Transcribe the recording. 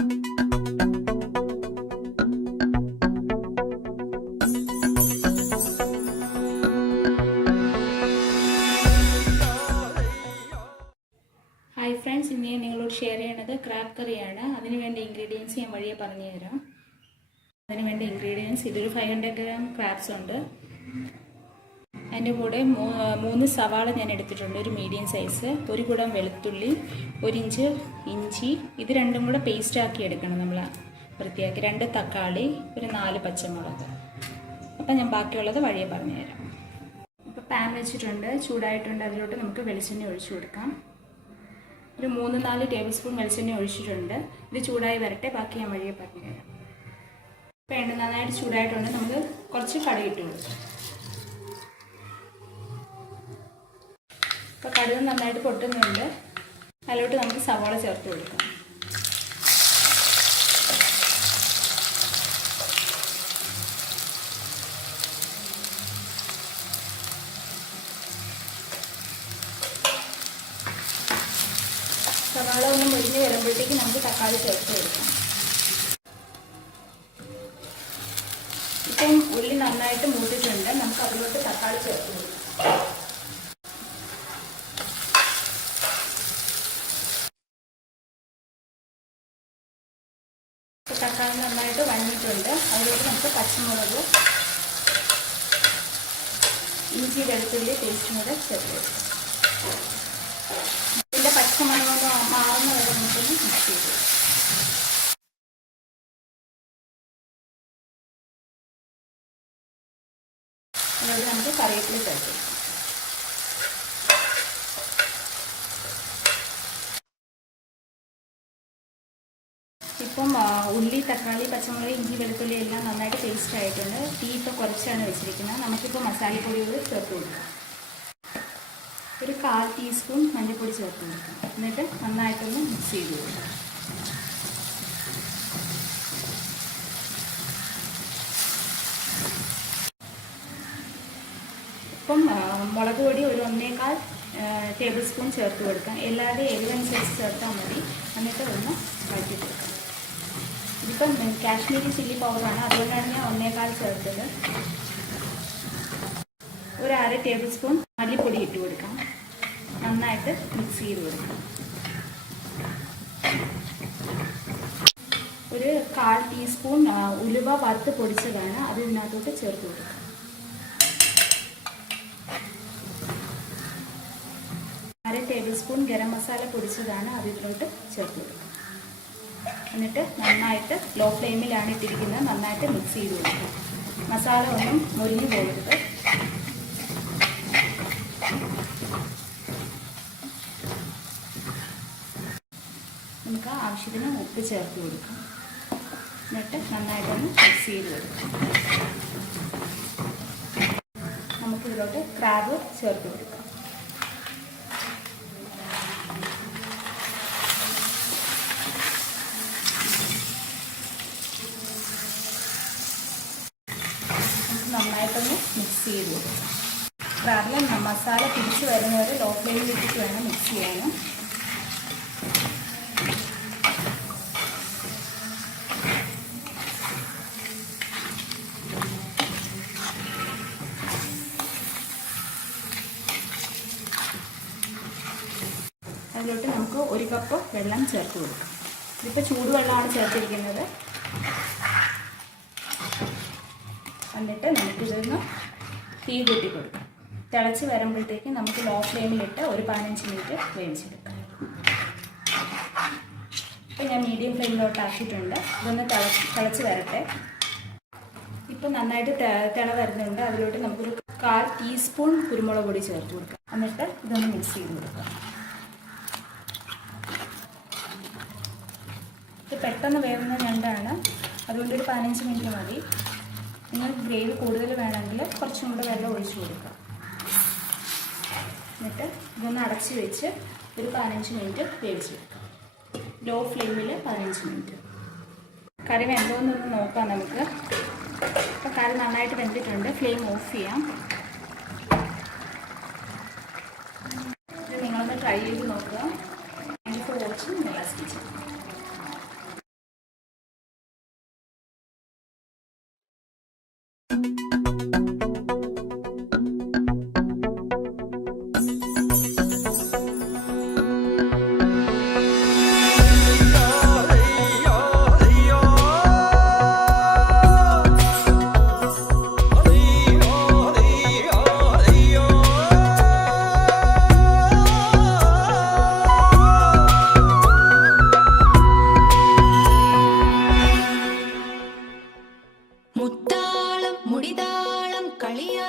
Hi friends, ഇന്ന് ഞാൻ നിങ്ങളോട് ഷെയർ ചെയ്യുന്നത് ക്രാബ് കറിയാണ്. അതിനുവേണ്ട ഇൻഗ്രീഡിയൻസ് ഞാൻ വഴിയെ പറഞ്ഞു തരാം. അതിനുവേണ്ട ഇൻഗ്രീഡിയൻസ് ഇതൊരു 500 ഗ്രാം ക്രാബ്സ് ഉണ്ട്. അതിൻ്റെ കൂടെ 3 സവാള ഞാൻ എടുത്തിട്ടുണ്ട്, ഒരു മീഡിയം സൈസ്, ഒരു കുടം വെളുത്തുള്ളി, 1 ഇഞ്ച് ഇഞ്ചി, ഇത് രണ്ടും കൂടെ പേസ്റ്റ് ആക്കി എടുക്കണം നമ്മൾ വൃത്തിയാക്കി, 2 തക്കാളി, ഒരു 4 പച്ചമുളക്. അപ്പം ഞാൻ ബാക്കിയുള്ളത് വഴിയെ പറഞ്ഞു തരാം. ഇപ്പോൾ പാൻ വെച്ചിട്ടുണ്ട്, ചൂടായിട്ടുണ്ട്. അതിലോട്ട് നമുക്ക് വെളിച്ചെണ്ണ ഒഴിച്ചു കൊടുക്കാം. ഒരു 3-4 ടേബിൾ സ്പൂൺ വെളിച്ചെണ്ണ ഒഴിച്ചിട്ടുണ്ട്. ഇത് ചൂടായി വരട്ടെ, ബാക്കി ഞാൻ വഴിയെ പറഞ്ഞു തരാം. ഇപ്പോൾ എണ്ണ നന്നായിട്ട് ചൂടായിട്ടുണ്ട്. നമുക്ക് കുറച്ച് കടുക് ഇട്ട് കൊടുക്കാം. ഇപ്പോൾ കടുക് നന്നായിട്ട് പൊട്ടുന്നുണ്ട്. അതിലോട്ട് നമുക്ക് സവാള ചേർത്ത് കൊടുക്കാം. സവാള ഒന്ന് മുരിഞ്ഞ് വരുമ്പോഴത്തേക്ക് നമുക്ക് തക്കാളി ചേർത്ത് കൊടുക്കാം. ഇപ്പം ഉള്ളി നന്നായിട്ട് മൂത്തിട്ടുണ്ട്. നമുക്ക് അതിലോട്ട് തക്കാളി ചേർത്ത് കൊടുക്കാം. തക്കാളി നന്നായിട്ട് വഴഞ്ഞിട്ടുണ്ട്. അതിലോട്ട് നമുക്ക് പച്ചമുളക്, ഇഞ്ചി വെളുത്തുള്ളി പേസ്റ്റും കൂടെ ചേർത്ത് കൊടുക്കാം. ഇതിൻ്റെ പച്ചമണമൊന്ന് മാറുന്ന വരെ നമുക്കൊന്ന് മിക്സ് ചെയ്ത് അതുകൊണ്ട് നമുക്ക് കറിവേപ്പില ചേർത്ത് കൊടുക്കാം. ഇപ്പം ഉള്ളി, തക്കാളി, പച്ചമുളക്, ഇഞ്ചി വെളുത്തുള്ളി എല്ലാം നന്നായിട്ട് പേസ്റ്റ് ആയിട്ടുണ്ട്. തീ ഇപ്പോൾ കുറച്ചാണ് വെച്ചിരിക്കുന്നത്. നമുക്കിപ്പോൾ മസാലപ്പൊടികൾ ചേർത്ത് കൊടുക്കാം. ഒരു 1/4 ടീസ്പൂൺ മഞ്ഞൾപ്പൊടി ചേർത്ത് കൊടുക്കാം. എന്നിട്ട് നന്നായിട്ടൊന്ന് മിക്സ് ചെയ്ത് കൊടുക്കാം. ഇപ്പം മുളക് പൊടി ഒരു 1.25 ടേബിൾ സ്പൂൺ ചേർത്ത് കൊടുക്കാം. എല്ലാവരുടെയും എരിവനുസരിച്ച് ചേർത്താൽ മതി. എന്നിട്ട് ഒന്ന് വഴറ്റി കൊടുക്കാം. ഇതിപ്പം കാശ്മീരി ചില്ലി പൗഡറാണ്, അതുകൊണ്ടാണ് ഞാൻ 1.25 ചേർത്തത്. ഒരു 1/2 ടേബിൾ സ്പൂൺ മല്ലിപ്പൊടി ഇട്ട് കൊടുക്കാം. നന്നായിട്ട് മിക്സ് ചെയ്ത് കൊടുക്കാം. ഒരു 1/4 ടീസ്പൂൺ ഉലുവ വറുത്ത് പൊടിച്ചതാണ്, അത് ഇതിനകത്തോട്ട് ചേർത്ത് കൊടുക്കാം. 1/2 ടേബിൾ സ്പൂൺ ഗരം മസാല പൊടിച്ചതാണ്, അത് ഇതിലോട്ട് ചേർത്ത് കൊടുക്കാം. എന്നിട്ട് നന്നായിട്ട് ലോ ഫ്ലെയിമിലാണ് ഇട്ടിരിക്കുന്നത്. നന്നായിട്ട് മിക്സ് ചെയ്ത് കൊടുക്കാം. മസാല ഒന്നും മൊരിഞ്ഞു പോകരുത്. നമുക്ക് ആവശ്യത്തിന് ഉപ്പ് ചേർത്ത് കൊടുക്കാം. എന്നിട്ട് നന്നായിട്ടൊന്ന് മിക്സ് ചെയ്ത് കൊടുക്കാം. നമുക്കിതിലോട്ട് ക്രാബ് ചേർത്ത് കൊടുക്കാം. നന്നായിട്ടൊന്ന് മിക്സ് ചെയ്ത് കൊടുക്കാം. ക്രാബിൽ മസാല പിടിച്ച് വരുന്നവരെ ലോ ഫ്ലെയിമിൽ ഇട്ടിട്ട് വേണം മിക്സ് ചെയ്യാനും. അതിലോട്ട് നമുക്ക് 1 കപ്പ് വെള്ളം ചേർത്ത് കൊടുക്കാം. ഇതിപ്പോൾ ചൂടുവെള്ളമാണ് ചേർത്തിരിക്കുന്നത്. എന്നിട്ട് നമുക്കിതൊന്ന് തീ കൂട്ടി കൊടുക്കാം. തിളച്ച് വരുമ്പോഴത്തേക്ക് നമുക്ക് ലോ ഫ്ലെയിമിലിട്ട് ഒരു 15 മിനിറ്റ് വേവിച്ചെടുക്കാം. ഇപ്പം ഞാൻ മീഡിയം ഫ്ലെയിമിലോട്ട് ആക്കിയിട്ടുണ്ട്. ഇതൊന്ന് തിളച്ച് വരട്ടെ. ഇപ്പം നന്നായിട്ട് തിള വരുന്നുണ്ട്. അതിലോട്ട് നമുക്കൊരു 1/4 ടീസ്പൂൺ കുരുമുളക് പൊടി ചേർത്ത് കൊടുക്കാം. എന്നിട്ട് ഇതൊന്ന് മിക്സ് ചെയ്ത് കൊടുക്കാം. ഇത് പെട്ടെന്ന് വേവുന്ന ഞണ്ടാണ്, അതുകൊണ്ട് ഒരു 15 മിനിറ്റ് മതി. നിങ്ങൾക്ക് ഗ്രേവി കൂടുതൽ വേണമെങ്കിൽ കുറച്ചും കൂടെ വെള്ളം ഒഴിച്ചു കൊടുക്കാം. എന്നിട്ട് ഇതൊന്ന് അടച്ച് വെച്ച് ഒരു 15 മിനിറ്റ് വേവിച്ചെടുക്കാം. ലോ ഫ്ലെയിമിൽ 15 മിനിറ്റ്. കറി വെന്തോന്നൊന്ന് നോക്കാം നമുക്ക്. അപ്പോൾ കറി നന്നായിട്ട് വെന്തിട്ടുണ്ട്. ഫ്ലെയിം ഓഫ് ചെയ്യാം. ഇത് നിങ്ങളൊന്ന് ട്രൈ ചെയ്ത് നോക്കുക. Thank you for watching Nella's kitchen. മുത്താളം മുടിതാളം കളിയാ